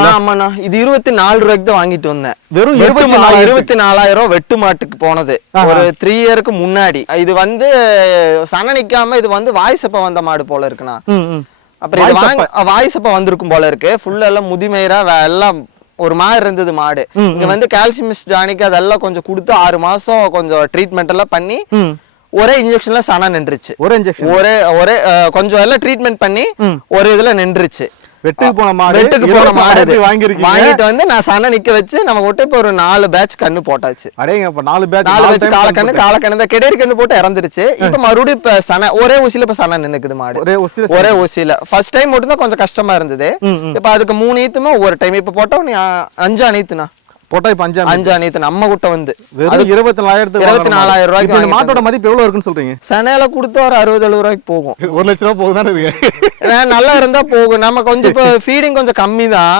ஆமாண்ணா இது 24 ரூபாய்க்கு தான் வாங்கிட்டு வந்தேன். வெறும் 24,000 வெட்டு மாட்டுக்கு போனது ஒரு 3 இயருக்கு முன்னாடி. இது வந்து சன நிக்காம இது வந்து வாய்ஸப்ப வந்த மாடு போல இருக்குண்ணா. அப்புறம் இது வாய்ஸப்ப வந்திருக்கும் போல இருக்கு. ஃபுல்லா எல்லாம் முதிமேரா எல்லாம் ஒரு மாதிரி இருந்தது மாடு. இங்க வந்து கால்சியம் டானிக் அதெல்லாம் கொஞ்சம் கொடுத்து 6 மாசம் கொஞ்சம் ட்ரீட்மெண்ட் எல்லாம் பண்ணி ஒரே இன்ஜெக்ஷன்ல சன நின்றுச்சு. ஒரே கொஞ்சம் எல்லாம் ட்ரீட்மெண்ட் பண்ணி ஒரு இதுல நின்றுச்சு. வெட்டுக்கு போன மாடு வாங்கிட்டு வந்து நான் சன நிக்க வச்சு நம்ம விட்டு இப்ப ஒரு 4 பேட்ச் கண்ணு போட்டாச்சு. அடேங்க, இப்ப 4 பேட்ச் காலக்கண்ணு தான் கிடேரி கண்ணு போட்டு இறந்துருச்சு. இப்ப மறுபடியும் இப்ப சன ஒரே ஊசியில இப்ப சன நின்னுக்குது மாடு. ஒரே ஊசியில ஃபர்ஸ்ட் டைம் மட்டும் தான் கொஞ்சம் கஷ்டமா இருந்தது. இப்ப அதுக்கு 3 ஈத்துமே ஒவ்வொரு டைம் இப்ப போட்டா 5 அனைத்துனா போட்டா இப்ப 5 அனைத்து நம்ம கிட்ட வந்து வெறும் 24,000 ரூபாய்க்கு. இந்த மாட்டோட மதிப்பு எவ்வளவு இருக்குன்னு சொல்றீங்க? சனையில கொடுத்து ஒரு 60-70 ரூபாய்க்கு போகும். 1 லட்சம் ரூபாய் போகுதானே? நல்லா இருந்தா போகும். நம்ம கொஞ்சம் இப்ப ஃபீடிங் கொஞ்சம் கம்மி தான்.